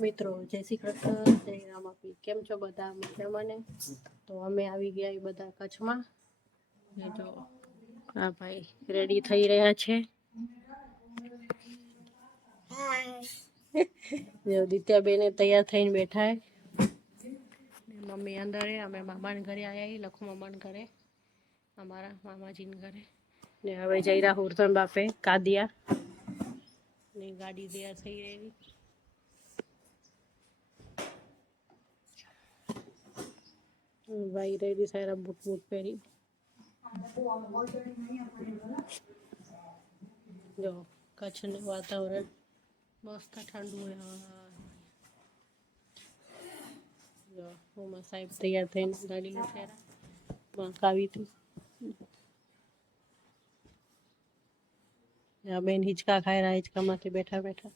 મિત્રો, જય શ્રી કૃષ્ણ, જય રામાપી. કેમ છો બધા? મજામાં ને? તો અમે આવી ગયા એ બધા કચ્છમાં. ને જો આ ભાઈ રેડી થઈ રહ્યા છે. જો દિત્યાબેને તૈયાર થઈને બેઠા હે. મમ્મી અંદર હે. અમે મામાને ઘરે આવ્યા, લખુ મામાને ઘરે, અમારા મામાજીને ઘરે. ને હવે જઈ રહ્યા હુરધન બાપે કાદિયા ને ગાડી તૈયાર થઈ રહી. ભાઈ રેડી સારા બૂટ બૂટ પહેરી. જો કચ્છનું વાતાવરણ મસ્ત ઠંડુ હે. જો ઉમા સાહેબ તૈયાર થઈને ગાડી ઉઠારા માં કાવી હતી. બેન હિંચકા ખાઈ રહ્યા, હિંચકામાંથી બેઠા બેઠા.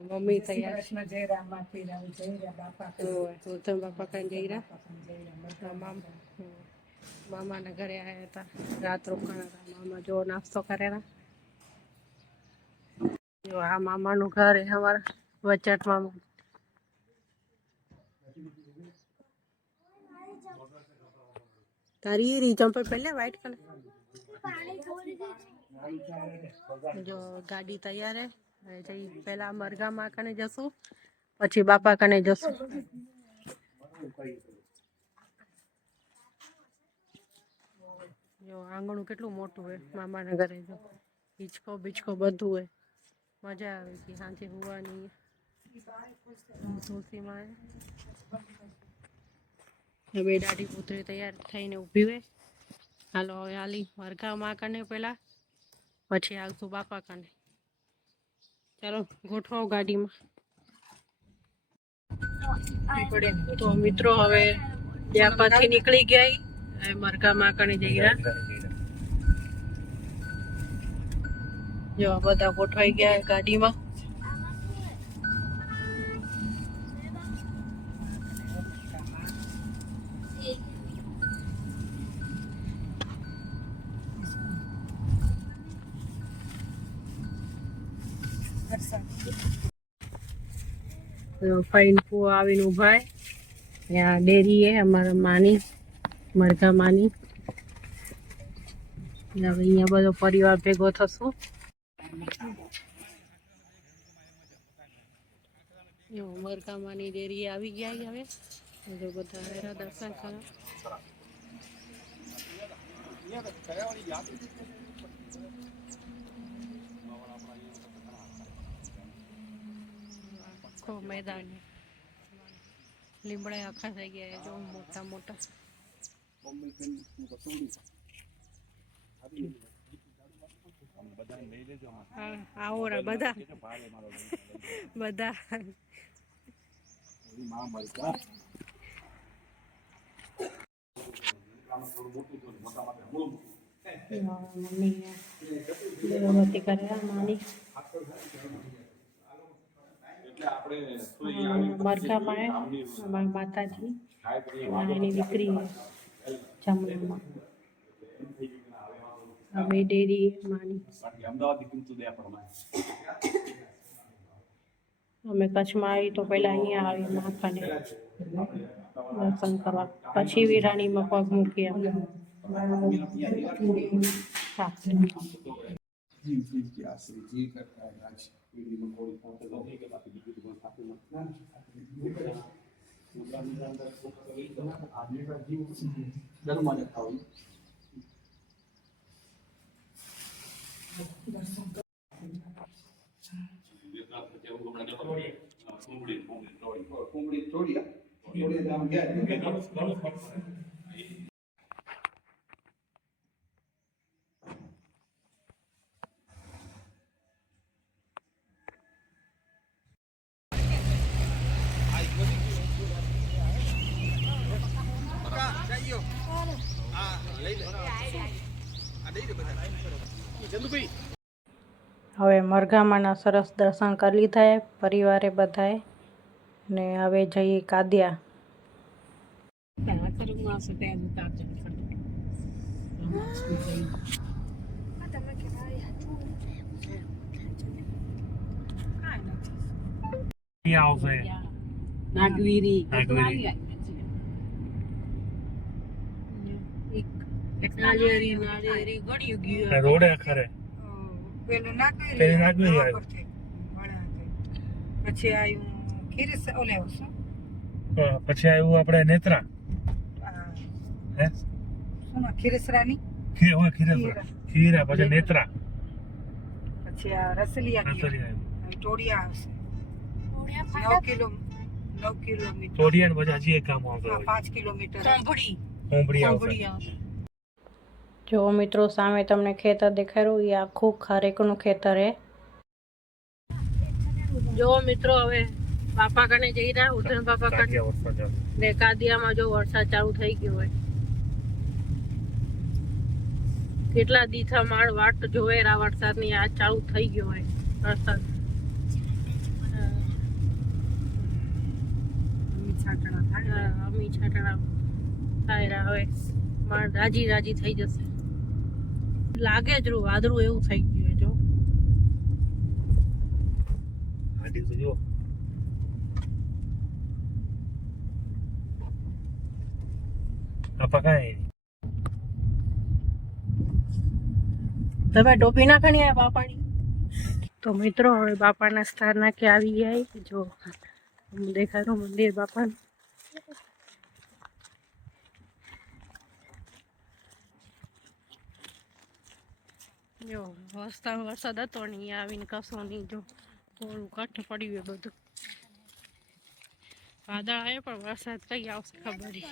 મમ્મી તૈયાર ઉત્તમ બાપા કાંઈ જઈ રહ્યા. મામાના ઘરે આવ્યા હતા, રાત રોકાણા હતા. મામા જો નાસ્તો કરેલા. જો આ મામાનું ઘર હે અમારા વચટ મામા. તારી રી ચંપલ પહેલે વ્હાઈટ કલર. જો ગાડી તૈયાર હે. જઈ પહેલા મરઘામાં કને જશું, પછી બાપા કને જશું. જો આંગણું કેટલું મોટું હે મામાના ઘરે. જો હિંચકો બીચકો બધું હોય. મજા આવે છે સાંજે હોવાની. તુલસીમાં બે દાઢી પુત્રી તૈયાર થઈને ઊભી હોય. હાલો હવે હાલી મરઘામાં કને પહેલા, પછી આવશું બાપા કને. ચાલો ગોઠવાઓ ગાડીમાં. તો મિત્રો હવે ત્યાંથી નીકળી ગયા, મરઘા માકણે જઈ રહ્યા. જો બધા ગોઠવાઈ ગયા ગાડીમાં. ફાઈન પો આવીને ઉભા. ત્યાં ડેરી હે અમારા માની, મરઘા માની. હવે અહીંયા બધો પરિવાર ભેગો થશું. મરઘા માની ડેરી આવી ગયા હવે. જો બધા દર્શન કરો. આખો મેદાન લીમડા આખા થઈ ગયા. જો મોટા મોટા. આવો રા બધા બધા. મમ્મી કર્યા માની મરઘામાં અમારા માતાજી એની દીકરી જમવામાં. અમે ડેરી માની. અમે કચ્છમાં આવી તો પહેલા અહીંયા આવી માતાને દર્શન કરવા, પછી વિરાણીમાં પગ મૂકી આવ્યા. હા હવે મરઘામાંના સરસ દર્શન કરી લીધા પરિવારે બધાએ, ને હવે જઈએ કાદિયા. આવશે નાગવીરી નાળિયેરી નાળિયેરી ઘણી ગયું રોડે ખરે પેલું પેલી નાગવીરી આવ્યું. પછી આવ્યું ખીરસ ઓલે શું પછી આવ્યું આપણે નેત્રા હે શું ખીરસરાની ખીરા પછી નેત્રા પછી આ રસલિયા આવ્યું ટોડિયા આવશે 9 કિલોમીટર તોડિયા ને પછી હજી એક ગામ આવતો 5 કિલોમીટર કોંભડી આવશે. જો મિત્રો સામે તમને ખેતર દેખાય રહ્યું એ આખું ખારેકનું ખેતર હે. જો મિત્રો હવે બાપા કને જઈ રહ્યા ઉધન બાપા કને ને કાદિયામાં જો વરસાદ ચાલુ થઈ ગયો હોય કેટલા દીથા માળ વાટ જોવે રા વરસાદની આજ ચાલુ થઈ ગયો હોય વરસાદ અમી છાટણા થાય રહ્યા હવે માળ રાજી રાજી થઈ જશે લાગે જ વાદળું એવું થઈ ગયું જો તમે ટોપી ના ખણી આયા બાપાની તો મિત્રો હવે બાપાના સ્થાન કે આવી ગયા જો દેખાયું મંદિર બાપાનું જો વરસાદ હતો ને અહીંયા આવીને કશો નહીં જો થોડું કાઠ પડ્યું એ બધું વાદળ આવે પણ વરસાદ કઈ આવશે ખબર નહીં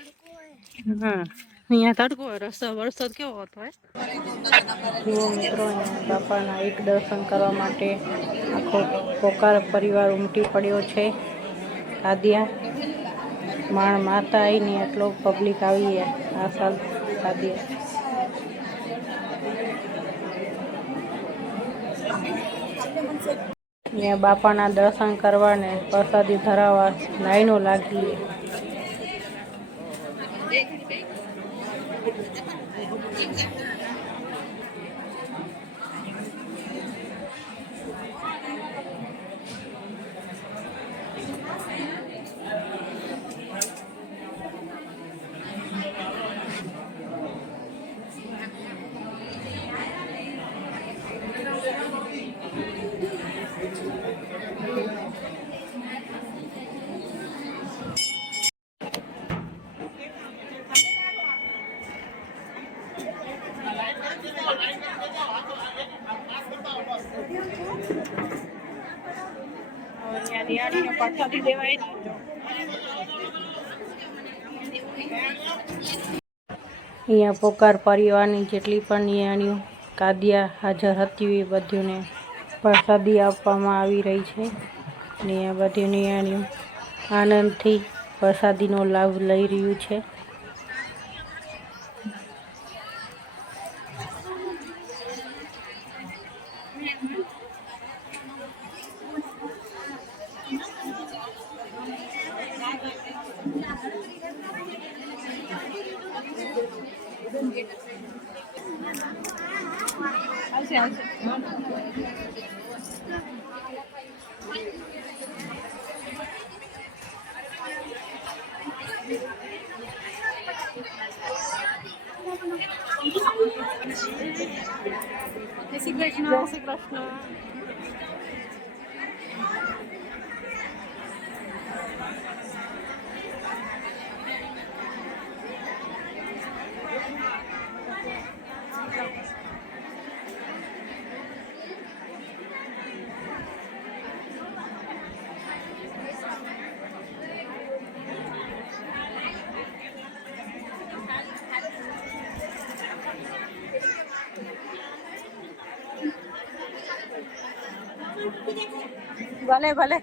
અહીંયા તડકો વરસાદ કેવો હતો જુઓ મિત્રો અહીંયા બાપાના એક દર્શન કરવા માટે આખો પોકાર પરિવાર ઉમટી પડ્યો છે કાદિયા માણ માતા આવીને એટલો પબ્લિક આવી આ સાલ કાદિયા ને બાપાના દર્શન કરવા ને પ્રસાદી ધરાવવા લાઈનો લાગી અહીંયા પોકાર પરિવારની જેટલી પણ નિયાણીઓ કાદિયા હાજર હતી એ બધીને પ્રસાદી આપવામાં આવી રહી છે ને આ બધી નિયાણીઓ આનંદથી પ્રસાદીનો લાભ લઈ રહ્યું છે. જય શ્રી કૃષ્ણ. ભલે ભલે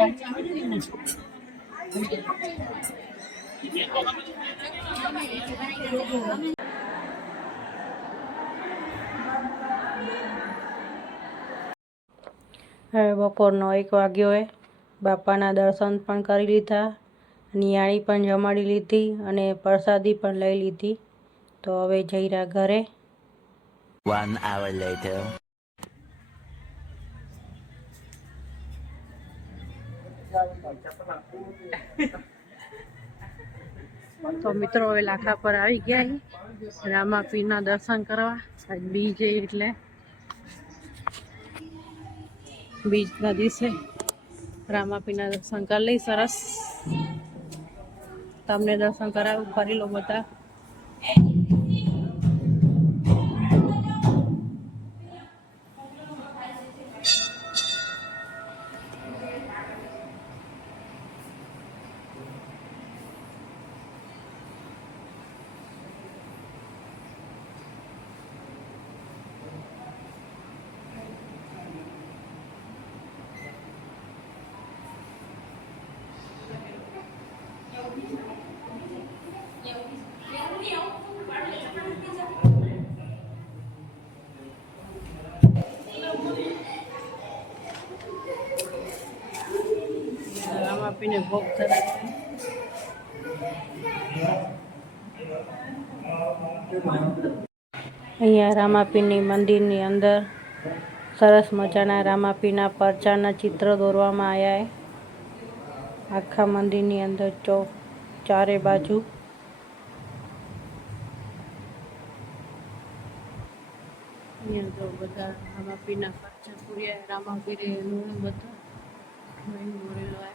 હવે બપોરનો 1 વાગ્યો હોય. બાપાના દર્શન પણ કરી લીધા, નિયાળી પણ જમાડી લીધી અને પ્રસાદી પણ લઈ લીધી. તો હવે જઈ રહ્યા ઘરે. 1 hour later. તો મિત્રો હવે લાખા પર આવી ગયા છીએ રામાપીરના દર્શન કરવા. આજ બીજ એટલે બીજના દિવસે રામાપીના દર્શન કરી લઈ. સરસ તમને દર્શન કરાવું, ફરી લો બધા. રામાપીને ભોગ ધરાવે. અહીંયા રામાપીની મંદિરની અંદર સરસ મજાના રામાપીના પરચાના ચિત્ર દોરવામાં આવ્યા છે. આખા મંદિરની અંદર ચારે બાજુ. અહીંયા તો બધા રામાપીના પરચા પૂર્યા. રામાપીરે એનું બધા ડ્રોઈંગ દોરેલો હોય.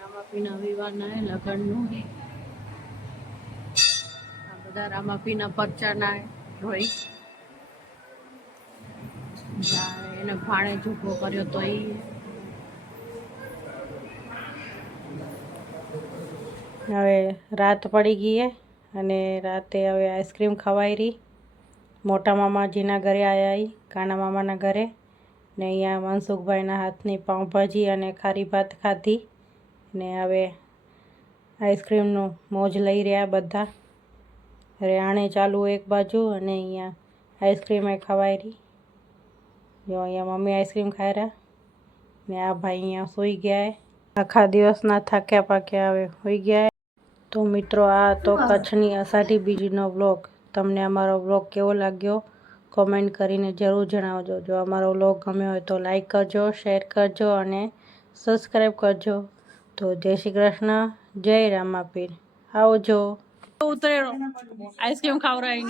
રામાપીના વિવાહના લગ્નનું આ બધા રામાપીના પરચાના ડ્રોઈંગ. એને ભાણે ઝૂકો કર્યો તો એ. હવે રાત પડી ગઈ છે અને રાતે હવે આઈસ્ક્રીમ ખવાઈ રહી. મોટા મામાજીના ઘરે આવ્યા એ, કાના મામાના ઘરે. ને અહીંયા મનસુખભાઈના હાથની પાઉંભાજી અને ખારી ભાત ખાધી. ને હવે આઈસ્ક્રીમનો મોજ લઈ રહ્યા બધા. રેહાણે ચાલુ એક બાજુ અને અહીંયા આઈસ્ક્રીમ એ ખવાઈ રહી. જો અહીંયા મમ્મી આઈસ્ક્રીમ ખાઈ રહ્યા ને આ ભાઈ અહીંયા સૂઈ ગયા. આખા દિવસના થાક્યા પાક્યા હવે સૂઈ ગયા. તો મિત્રો આ તો કચ્છની અષાઢી બીજનો વ્લોગ. તમને અમારો વ્લોગ કેવો લાગ્યો કોમેન્ટ કરીને જરૂર જણાવજો. જો અમારો વ્લોગ ગમ્યો હોય તો લાઈક કરજો, શેર કરજો અને સબસ્ક્રાઈબ કરજો. તો જય શ્રી કૃષ્ણ, જય રામાપીર. આવજો. ઉતરેલો આઈસ્ક્રીમ ખાવરાઈ.